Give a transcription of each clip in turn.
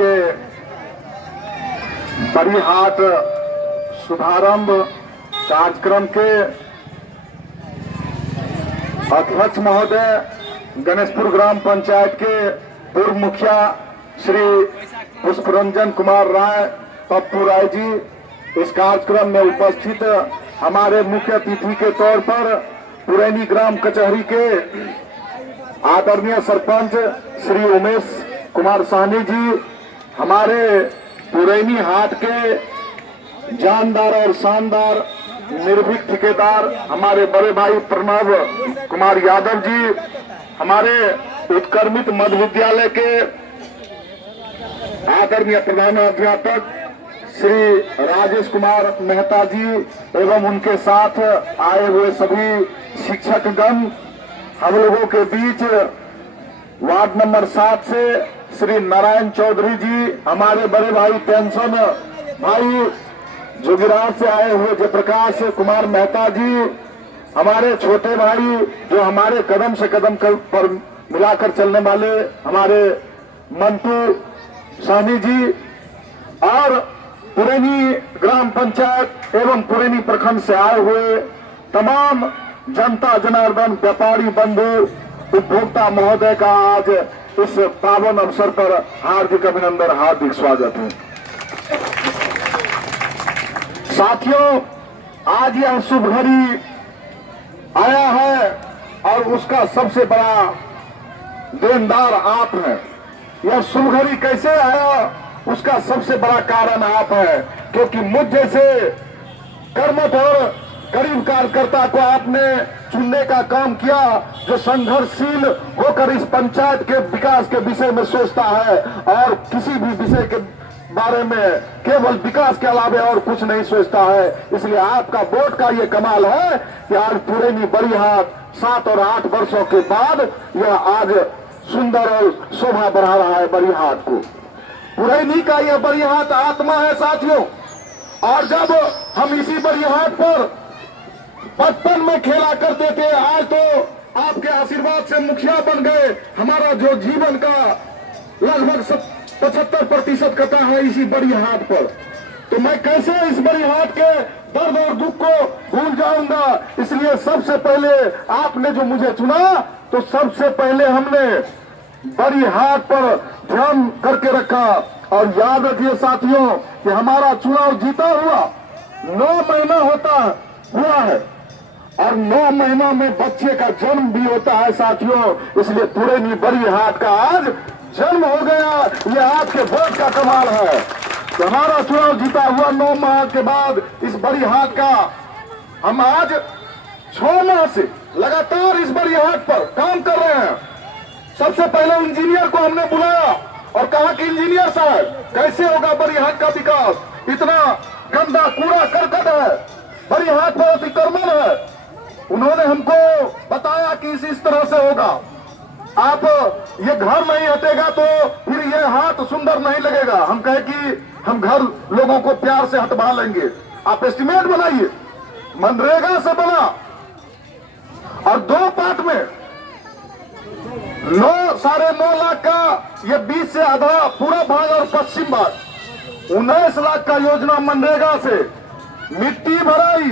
के बड़ीहाट शुभारंभ कार्यक्रम के अध्यक्ष महोदय, गणेशपुर ग्राम पंचायत के पूर्व मुखिया श्री पुष्परंजन कुमार राय पप्पू राय जी, इस कार्यक्रम में उपस्थित हमारे मुख्य अतिथि के तौर पर पुरैनी ग्राम कचहरी के आदरणीय सरपंच श्री उमेश कुमार साहनी जी, हमारे पुरैनी हाट के जानदार और शानदार निर्भीक ठेकेदार हमारे बड़े भाई प्रणव कुमार यादव जी, हमारे उत्क्रमित मध्य विद्यालय के आदरणीय प्रधानाध्यापक श्री राजेश कुमार मेहता जी एवं उनके साथ आए हुए सभी शिक्षकगण, हम लोगों के बीच वार्ड नंबर 7 से श्री नारायण चौधरी जी, हमारे बड़े भाई पेंशन भाई जोगिराज से आए हुए जयप्रकाश कुमार मेहता जी, हमारे छोटे भाई जो हमारे कदम से कदम पर मिलाकर चलने वाले हमारे मंटू साहनी जी, और पुरैनी ग्राम पंचायत एवं पुरैनी प्रखंड से आए हुए तमाम जनता जनार्दन व्यापारी बंधु उपभोक्ता महोदय का आज इस पावन अवसर पर हार्दिक अभिनंदन, हार्दिक स्वागत है। साथियों, आज यह शुभ घड़ी आया है और उसका सबसे बड़ा देनदार आप हैं। यह शुभ घड़ी कैसे आया, उसका सबसे बड़ा कारण आप है, क्योंकि मुझ जैसे कर्मठ और गरीब कार्यकर्ता को आपने चुनने का काम किया, जो संघर्षशील होकर इस पंचायत के विकास के विषय में सोचता है और किसी भी विषय के बारे में केवल विकास के अलावा और कुछ नहीं सोचता है। इसलिए आपका वोट का ये कमाल है कि आज पुरैनी बड़ीहाट 7 और 8 वर्षों के बाद यह आज सुंदर और शोभा बढ़ा रहा है बड़ीहाट को। पुरैनी का यह बड़ीहाट आत्मा है साथियों, और जब हम इसी बड़ीहाट पर बचपन में खेला करते थे, आज तो आपके आशीर्वाद से मुखिया बन गए। हमारा जो जीवन का लगभग 75% कटा है इसी बड़ीहाट पर, तो मैं कैसे इस बड़ीहाट के दर्द और दुख को भूल जाऊंगा। इसलिए सबसे पहले आपने जो मुझे चुना, तो सबसे पहले हमने बड़ीहाट पर ध्यान करके रखा। और याद रखिए साथियों कि हमारा चुनाव जीता हुआ 9 महीना हुआ है और 9 महीना में बच्चे का जन्म भी होता है साथियों। इसलिए पुरैनी बड़ीहाट का आज जन्म हो गया, ये आपके वोट का कमाल है। तो हमारा चुनाव जीता हुआ 9 माह के बाद इस बड़ीहाट का हम आज 6 माह से लगातार इस बड़ीहाट पर काम कर रहे हैं। सबसे पहले इंजीनियर को हमने बुलाया और कहा कि इंजीनियर साहब, कैसे होगा बड़ीहाट का विकास, इतना गंदा कूड़ा करकट है, बड़ीहाट पर अतिक्रमण है। उन्होंने हमको बताया कि इस तरह से होगा, आप ये घर नहीं हटेगा तो फिर ये हाट सुंदर नहीं लगेगा। हम कहे कि हम घर लोगों को प्यार से हटवा लेंगे, आप एस्टिमेट बनाइए। मनरेगा से बना और 2 पार्ट में 9.5 लाख का ये 20 से आधा पूरा भाग और पश्चिम भाग, 19 लाख का योजना मनरेगा से मिट्टी भराई,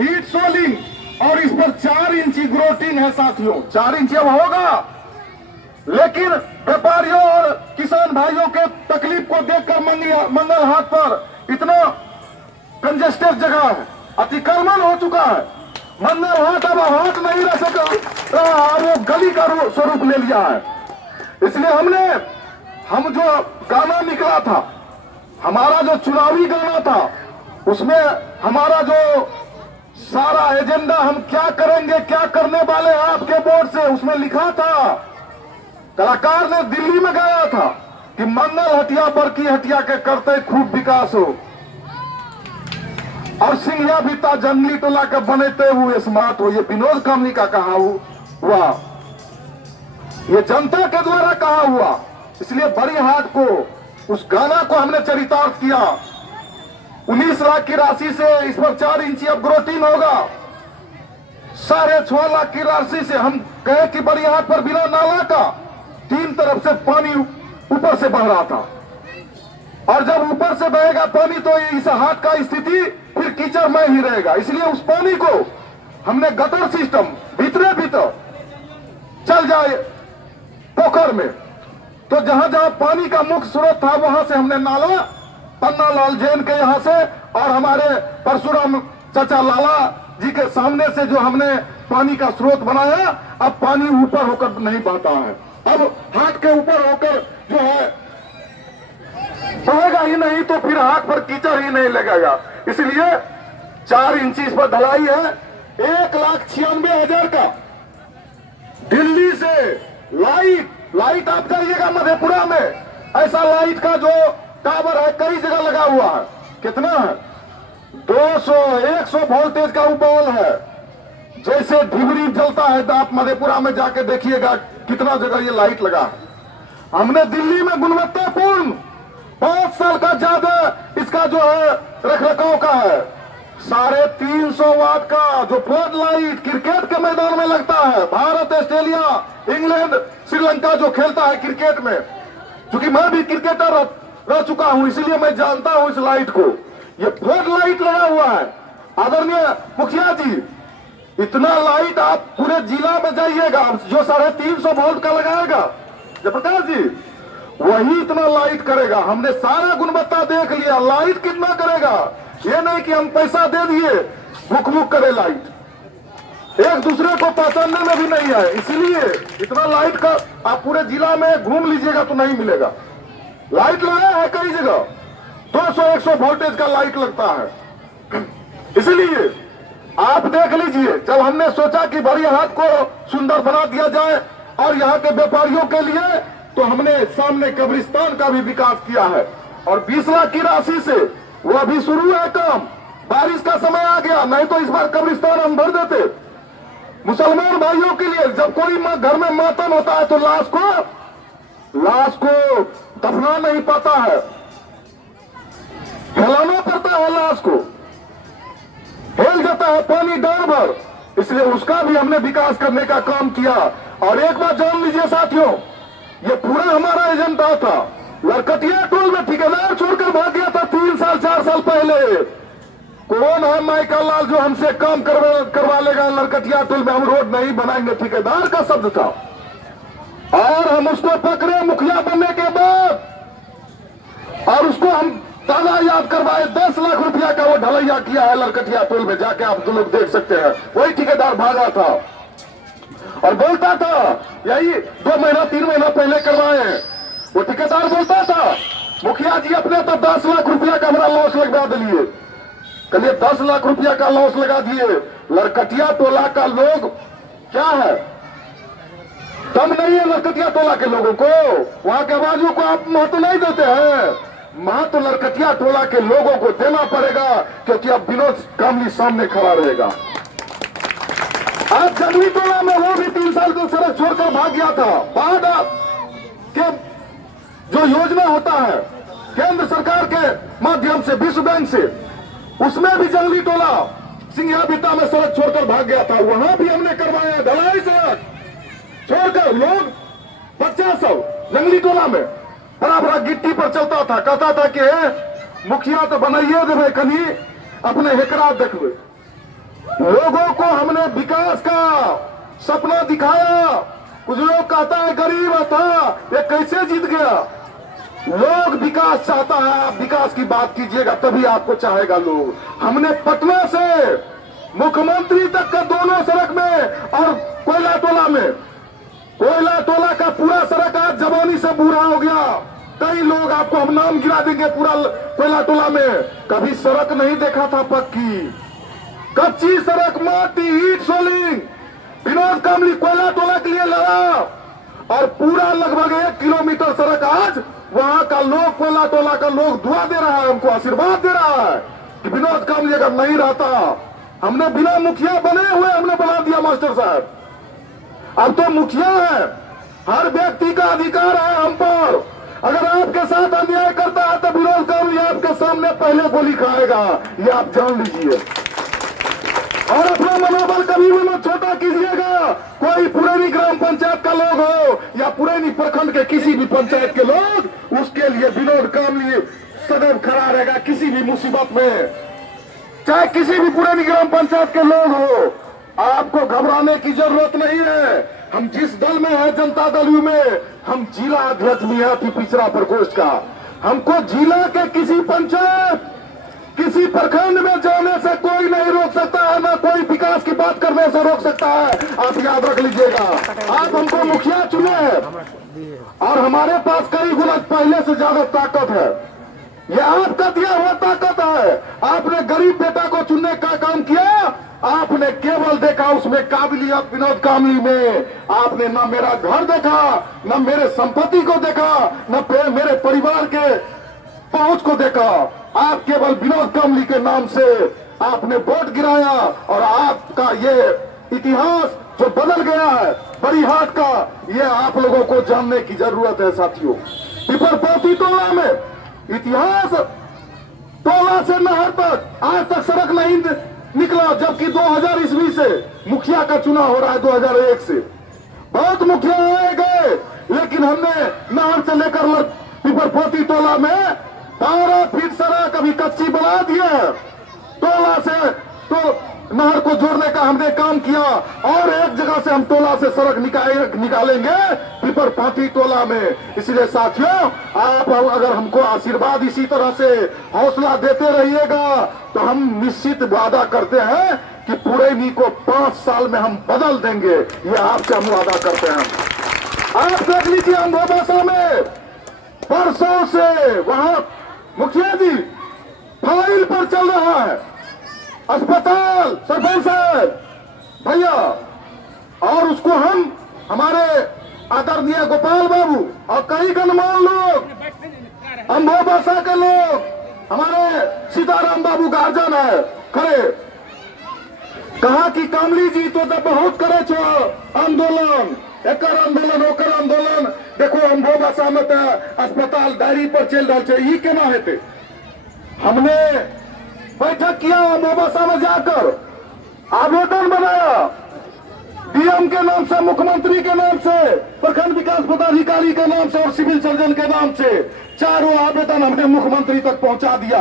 ईट सोलिंग और इस पर 4 इंची ग्रोटिंग है साथियों। 4 इंची अब होगा, लेकिन व्यापारियों और किसान भाइयों के तकलीफ को देखकर मंगल हाट पर इतना कंजेस्टेड जगह है, अतिक्रमण हो चुका है। मंगल हाट अब हाट नहीं रह सका, वो गली का स्वरूप ले लिया है। इसलिए हम जो गाना निकला था, हमारा जो चुनावी गाना था, उसमें हमारा जो सारा एजेंडा, हम क्या करेंगे, क्या करने वाले हैं आपके वोट से, उसमें लिखा था। कलाकार ने दिल्ली में गाया था कि मंगल हटिया बरकी हटिया के करते खूब विकास हो, और सिंहिया भीता जंगली टोला के बनते हुए स्मार्ट हो। ये विनोद कामनी का कहा हुआ, ये जनता के द्वारा कहा हुआ। इसलिए बड़ीहाट को, उस गाना को हमने चरितार्थ किया। 19 लाख की राशि से इस पर 4 इंची अब ग्रोटिंग होगा। 6.5 लाख की राशि से हम कहे कि बड़ीहाट पर बिना नाला का 3 तरफ से पानी ऊपर से बह रहा था, और जब ऊपर से बहेगा पानी तो इस हाट का स्थिति फिर कीचड़ में ही रहेगा। इसलिए उस पानी को हमने गटर सिस्टम भीतरे भीतर चल जाए पोखर में, तो जहां जहां पानी का मुख्य स्रोत था वहां से हमने नाला पन्ना लाल जैन के यहाँ से और हमारे परशुराम चाचा लाला जी के सामने से जो हमने पानी का स्रोत बनाया, अब पानी ऊपर होकर नहीं बहता है, अब हाट के ऊपर होकर जो है बहेगा ही नहीं, तो फिर हाट पर कीचड़ ही नहीं लगेगा। इसलिए 4 इंच इस पर ढलाई है। 1,96,000 का दिल्ली से लाइट आप जाइएगा मधेपुरा में, ऐसा लाइट का जो टावर है कई जगह लगा हुआ है। कितना है? 200-100 वोल्टेज का बॉल है, जैसे ढिबरी जलता है। तो आप मधेपुरा में जाके देखिएगा कितना जगह ये लाइट लगा है। हमने दिल्ली में गुणवत्तापूर्ण 5 साल का ज्यादा इसका जो है रखरखाव का है। 350 वाट का जो फ्लड लाइट क्रिकेट के मैदान में लगता है, भारत, ऑस्ट्रेलिया, इंग्लैंड, श्रीलंका जो खेलता है क्रिकेट में, क्योंकि मैं भी क्रिकेटर रह चुका हूं इसलिए मैं जानता हूं इस लाइट को। ये फ्लड लाइट लगा हुआ है। आदरणीय मुखिया जी, इतना लाइट आप पूरे जिला में जाइएगा, जो 350 वोल्ट का लगाएगा जयप्रकाश जी, वही इतना लाइट करेगा। हमने सारा गुणवत्ता देख लिया, लाइट कितना करेगा। ये नहीं कि हम पैसा दे दिए मुख मुख करे लाइट, एक दूसरे को पहचानने में भी नहीं है। इसीलिए इतना लाइट का आप पूरे जिला में घूम लीजिएगा तो नहीं मिलेगा। लाइट लगाया है कई जगह, 200-100 वोल्टेज का लाइट लगता है। इसलिए आप देख लीजिए, जब हमने सोचा कि बड़ी हाट को सुंदर बना दिया जाए और यहाँ के व्यापारियों के लिए, तो हमने सामने कब्रिस्तान का भी विकास किया है और 20 लाख की राशि से वो अभी शुरू है काम। बारिश का समय आ गया, नहीं तो इस बार कब्रिस्तान हम भर देते। मुसलमान भाइयों के लिए जब कोई घर में मातम होता है तो लाश को दफना नहीं पाता है, फैलाना पड़ता है, लाश को फैल जाता है पानी डाल भर। इसलिए उसका भी हमने विकास करने का काम किया। और एक बात जान लीजिए साथियों, ये पूरा हमारा एजेंडा था। लरकटिया टोल में ठेकेदार छोड़कर भाग गया था 3 साल 4 साल पहले। कौन है माइकल लाल जो हमसे काम करवा लेगा लरकटिया टोल में, हम रोड नहीं बनाएंगे, ठेकेदार का शब्द था। और हम उसको पकड़े मुखिया बनने के बाद और उसको हम ताजा याद करवाए। 10 लाख रुपया का वो ढलैया किया है लरकटिया टोल में, जाके आप तो लोग देख सकते हैं। वही ठेकेदार भागा था और बोलता था यही 2 महीना 3 महीना पहले करवाए। वो ठेकेदार बोलता था मुखिया जी अपने तो 10 लाख रुपया का हमारा लॉस लगवा दिए। कल 10 लाख रुपया का लॉस लगा दिए। लरकटिया टोला का लोग क्या है, दम नहीं है लरकटिया टोला के लोगों को, वहां के आवाजों को आप महत्व नहीं देते हैं। महत्व लरकटिया टोला के लोगों को देना पड़ेगा, क्योंकि अब विनोद कामली सामने खड़ा रहेगा। आज जंगली टोला में वो भी 3 साल को सड़क छोड़कर भाग गया था। बाद के जो योजना होता है केंद्र सरकार के माध्यम से, विश्व बैंक से, उसमें भी जंगली टोला सिंघिया बिता में सड़क छोड़कर भाग गया था। वहां भी हमने करवाया ढलाई सड़क छोड़कर। लोग बच्चा सब जंगली टोला में बड़ा बड़ा गिट्टी पर चलता था, कहता था कि मुखिया तो बनाइए देवे, कहीं अपने हेकरा देखवे। लोगों को हमने विकास का सपना दिखाया। कुछ लोग कहता है गरीब था, ये कैसे जीत गया। लोग विकास चाहता है, आप विकास की बात कीजिएगा तभी आपको चाहेगा लोग। हमने पटना से मुख्यमंत्री तक का दोनों सड़क में और कोयला टोला में, कोयला टोला का पूरा सड़क आज जवानी से बूढ़ा हो गया। कई लोग आपको हम नाम गिरा देंगे पूरा कोयला टोला में कभी सड़क नहीं देखा था पक्की, कच्ची सड़क, माटी, ईट, सोलिंग। विनोद कामली कोयला टोला के लिए लड़ा और पूरा लगभग 1 किलोमीटर सड़क आज वहां का लोग, कोयला टोला का लोग दुआ दे रहा है, हमको आशीर्वाद दे रहा है कि विनोद कामली अगर नहीं रहता, हमने बिना मुखिया बने हुए हमने बना दिया मास्टर साहब। अब तो मुखिया है, हर व्यक्ति का अधिकार है हम पर। अगर आपके साथ अन्याय करता है तो विनोद कामली आपके सामने पहले गोली खाएगा, ये आप जान लीजिए। और अपना मनोबल कभी भी मत छोटा कीजिएगा। कोई पुरानी ग्राम पंचायत का लोग हो या पुरानी प्रखंड के किसी भी पंचायत के लोग, उसके लिए विनोद कामली सदैव खड़ा रहेगा किसी भी मुसीबत में, चाहे किसी भी पुरानी ग्राम पंचायत के लोग हो। आपको घबराने की जरूरत नहीं है। हम जिस दल में है, जनता दल यू में, हम जिला अध्यक्ष भी है अति पिछड़ा प्रकोष्ठ का। हमको जिला के किसी पंचायत, किसी प्रखंड में जाने से कोई नहीं रोक सकता है, ना कोई विकास की बात करने से रोक सकता है। आप याद रख लीजिएगा। आप हमको मुखिया चुने और हमारे पास कई गुना पहले से ज्यादा ताकत है। ये आपका दिया हुआ ताकत है। आपने गरीब बेटा को चुनने का काम किया। आपने केवल देखा उसमें काबिलियत विनोद कामली में। आपने न मेरा घर देखा, न मेरे संपत्ति को देखा, न मेरे परिवार के पहुंच को देखा। आप केवल विनोद कामली के नाम से आपने वोट गिराया और आपका ये इतिहास जो बदल गया है बड़ी हाट का, ये आप लोगों को जानने की जरूरत है साथियों। पिपरपोती टोला में इतिहास, टोला से नहर तक आज तक सड़क नहीं निकला, जबकि 2000 ईस्वी से मुखिया का चुनाव हो रहा है। 2001 से बहुत मुखिया आए गए, लेकिन हमने नहर से लेकर पिपरपोती टोला में 12 फीट सड़क अभी कच्ची बना दी है। टोला से तो नहर को जोड़ने का हमने काम किया और एक जगह से हम टोला से सड़क निकालेंगे पिपरपोती टोला में। इसलिए साथियों, आप अगर हमको आशीर्वाद इसी तरह से हौसला देते रहिएगा तो हम निश्चित वादा करते हैं कि पुरैनी को 5 साल में हम बदल देंगे। ये आपसे हम वादा करते हैं। आप देख लीजिए, अम्बोबासा में परसों से वहां मुखिया जी फाइल पर चल रहा है अस्पताल, सरपंच साहब भैया, और उसको हम हमारे आदरणीय गोपाल बाबू और कई गणमान्य लोग, अम्बोबासा के लोग, हमारे सीताराम बाबू गार्जन है खड़े, कहा कि कामली जी तो बहुत करे छो आंदोलन, एक आंदोलन ओकर आंदोलन। देखो अम्बोबासा में तो अस्पताल डायरी पर चल रहा है, ये केना हेते। हमने बैठक किया अम्बोबासा में जाकर, आवेदन बनाया डीएम के नाम से, मुख्यमंत्री के नाम से, प्रखंड विकास पदाधिकारी के नाम से और सिविल सर्जन के नाम से। चारों आवेदन हमने मुख्यमंत्री तक पहुंचा दिया।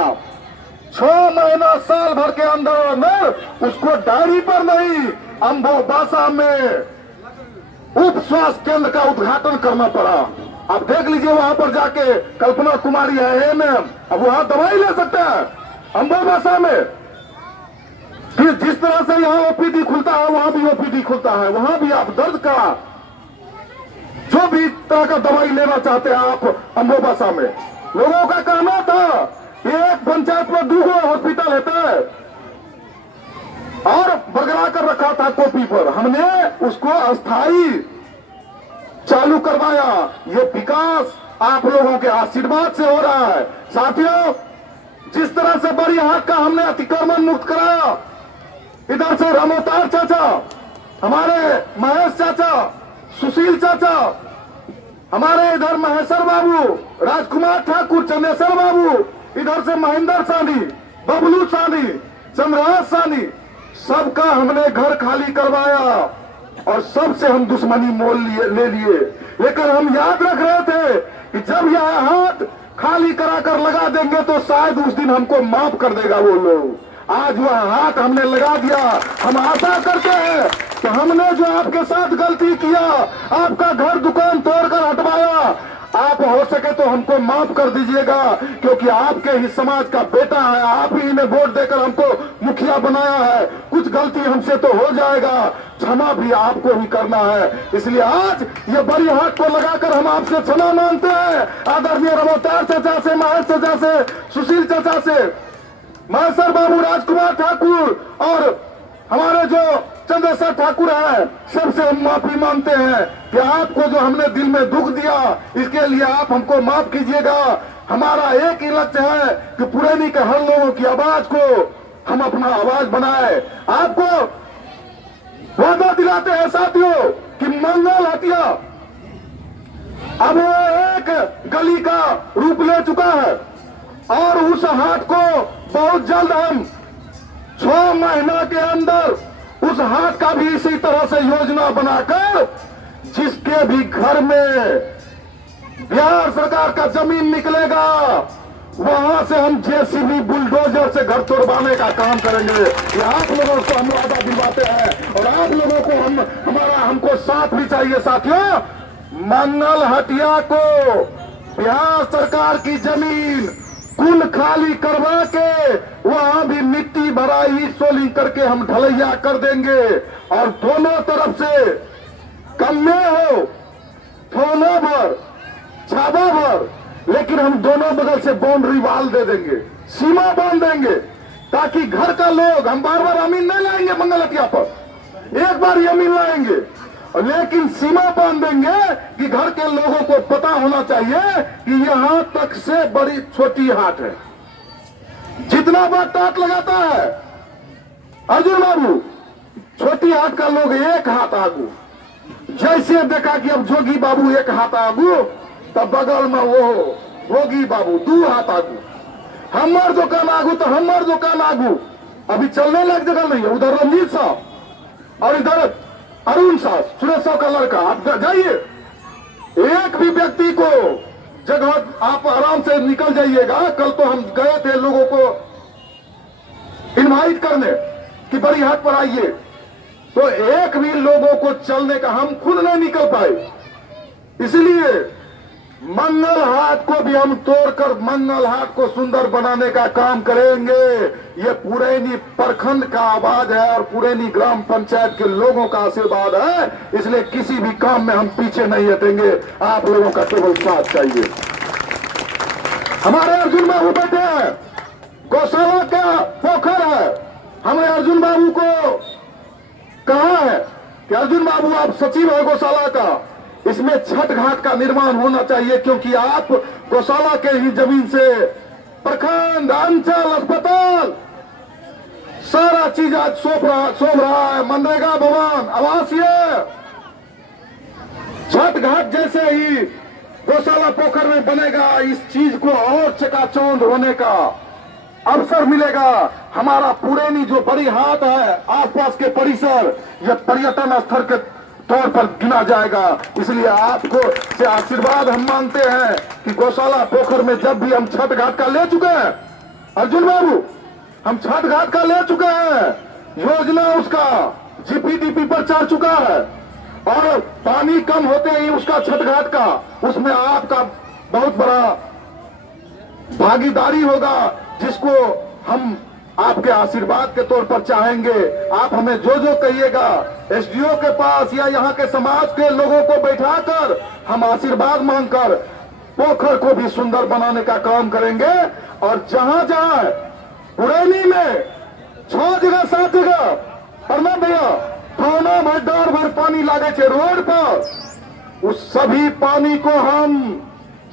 6 महीना साल भर के अंदर उसको डायरी पर नहीं, अम्बोबासा में उप स्वास्थ्य केंद्र का उद्घाटन करना पड़ा। आप देख लीजिए, वहां पर जाके कल्पना कुमारी है एएनएम, अब वहां दवाई ले सकते हैं अम्बोबासा में। फिर जिस तरह से यहाँ ओपीडी खुलता है वहां भी ओपीडी खुलता है, वहां भी आप दर्द का जो भी तरह का दवाई लेना चाहते हैं आप अम्बोबासा में। लोगों का कहना था एक पंचायत में 2 हॉस्पिटल होता है और बरकरार कर रखा था कॉपी पर। हमने उसको अस्थायी चालू करवाया। ये विकास आप लोगों के आशीर्वाद से हो रहा है साथियों। जिस तरह से बड़ी हाट का हमने अतिक्रमण मुक्त कराया, इधर से रामोतार चाचा, हमारे महेश चाचा, सुशील चाचा, हमारे इधर महेश्वर बाबू, राजकुमार ठाकुर, चंदेश्वर बाबू, इधर से महेंद्र सानी, बबलू सानी, चंद्रराज सानी, सबका हमने घर खाली करवाया और सबसे हम दुश्मनी मोल ले लिए। लेकिन हम याद रख रहे थे कि जब यह हाथ खाली कराकर लगा देंगे तो शायद उस दिन हमको माफ कर देगा वो लोग। आज वह हाथ हमने लगा दिया। हम आशा करते हैं कि हमने जो आपके साथ गलती किया, आपका घर दुकान तोड़कर हटवाया, आप हो सके तो हमको माफ कर दीजिएगा, क्योंकि आपके ही समाज का बेटा है। आप ही ने वोट देकर हमको मुखिया बनाया है। कुछ गलती हमसे तो हो जाएगा, क्षमा भी आपको ही करना है। इसलिए आज ये बड़ी हाथ को लगाकर हम आपसे क्षमा मांगते हैं। आदरणीय रमोतार चाचा से, महेश चाचा से, सुशील चाचा से, महेश्वर बाबू, राजकुमार ठाकुर और हमारे जो चंद्रशेखर ठाकुर है, सबसे हम माफी मांगते हैं कि आपको जो हमने दिल में दुख दिया, इसके लिए आप हमको माफ कीजिएगा। हमारा एक ही लक्ष्य है कि पुरैनी के हर लोगों की आवाज को हम अपना आवाज बनाए। आपको वादा दिलाते हैं साथियों कि मंगल हटिया अब वो एक गली का रूप ले चुका है और उस हाट को बहुत जल्द हम 6 महीना के अंदर उस हाट का भी इसी तरह से योजना बनाकर, जिसके भी घर में बिहार सरकार का जमीन निकलेगा वहां से हम जेसीबी बुलडोजर से घर तोड़वाने का काम करेंगे। ये आप लोगों को हम वादा दिलवाते हैं और आप लोगों को हमको साथ भी चाहिए। साथियों, मंगल हटिया को बिहार सरकार की जमीन कुल खाली करवा के वहां भी मिट्टी भराई सोलिंग करके हम ढलैया कर देंगे और दोनों तरफ से कम में हो थोना भर छाबा भर, लेकिन हम दोनों बगल से बाउंड्री वाल दे देंगे, सीमा बांध देंगे, ताकि घर का लोग, हम बार बार अमीन नहीं लाएंगे मंगल हटिया पर, एक बार ही अमीन लाएंगे, लेकिन सीमा बांध देंगे कि घर के लोगों को पता होना चाहिए कि यहां तक से बड़ी छोटी हाट है। जितना बार टाट लगाता है अर्जुन बाबू, छोटी हाट का लोग एक हाथ आगू, जैसे देखा कि अब जोगी बाबू एक हाथ आगू, तब बगल में वो भोगी बाबू दू हाथ आगू, हमार दुकान आगू तो हमार दुकान आगू। अभी चलने लायक जगह नहीं है। उधर रंजीत साहब और इधर अरुण साहब, सुरेश साहब का लड़का, आप जाइए, एक भी व्यक्ति को जगह आप आराम से निकल जाइएगा। कल तो हम गए थे लोगों को इनवाइट करने कि बड़ी हाट पर आइए, तो एक भी लोगों को चलने का, हम खुद नहीं निकल पाए। इसलिए मंगल हाट को भी हम तोड़कर मंगल हाट को सुंदर बनाने का काम करेंगे। ये पुरैनी प्रखंड का आवाज है और पुरैनी ग्राम पंचायत के लोगों का आशीर्वाद है, इसलिए किसी भी काम में हम पीछे नहीं हटेंगे। आप लोगों का केवल साथ चाहिए। हमारे अर्जुन बाबू बैठे हैं, गौशाला का पोखर है। हमने अर्जुन बाबू को कहा है कि अर्जुन बाबू आप सचिव है गौशाला का, इसमें छठ घाट का निर्माण होना चाहिए, क्योंकि आप गौशाला के ही जमीन से प्रखंड, अंचल, अस्पताल सारा चीज आज सौंप रहा है। मनरेगा भवन, आवासीय, छठ घाट जैसे ही गौशाला पोखर में बनेगा, इस चीज को और चकाचौंध होने का अवसर मिलेगा। हमारा पुरैनी जो बड़ी हाट है, आसपास के परिसर, यह पर्यटन स्थल के तौर पर गिना जाएगा। इसलिए आपको से आशीर्वाद हम मांगते हैं कि गौशाला पोखर में जब भी हम छठ घाट का ले चुके हैं, अर्जुन बाबू हम छठ घाट का ले चुके हैं, योजना उसका जीपीडीपी पर चढ़ चुका है और पानी कम होते ही उसका छठ घाट का, उसमें आपका बहुत बड़ा भागीदारी होगा, जिसको हम आपके आशीर्वाद के तौर पर चाहेंगे। आप हमें जो जो कहिएगा, एसडीओ के पास या यहाँ के समाज के लोगों को बैठाकर हम आशीर्वाद मांगकर पोखर को भी सुंदर बनाने का काम करेंगे। और जहां जहां पुरैनी में 6 जगह 7 जगह परमा भैया थाना भर डर भर पानी लागे छे रोड पर, उस सभी पानी को हम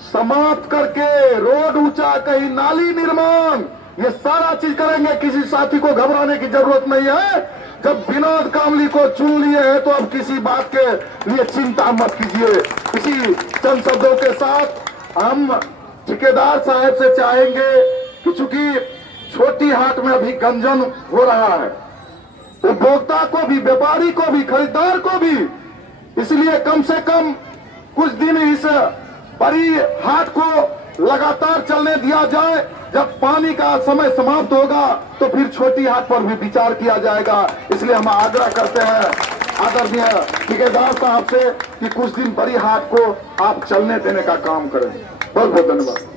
समाप्त करके रोड ऊंचा, कहीं नाली निर्माण, ये सारा चीज करेंगे। किसी साथी को घबराने की जरूरत नहीं है। जब विनोद कामली को चुन लिए हैं तो अब किसी बात के लिए चिंता मत कीजिए। इसी चंद शब्दों के साथ हम ठेकेदार साहब से चाहेंगे कि चूंकि छोटी हाट में अभी गंजन हो रहा है, उपभोक्ता को भी, व्यापारी को भी, खरीदार को भी, इसलिए कम से कम कुछ दिन इस बड़ी हाट को लगातार चलने दिया जाए। जब पानी का समय समाप्त होगा तो फिर छोटी हाट पर भी विचार किया जाएगा। इसलिए हम आग्रह करते हैं आदरणीय ठेकेदार साहब से कि कुछ दिन बड़ी हाट को आप चलने देने का काम करें। बहुत बहुत धन्यवाद।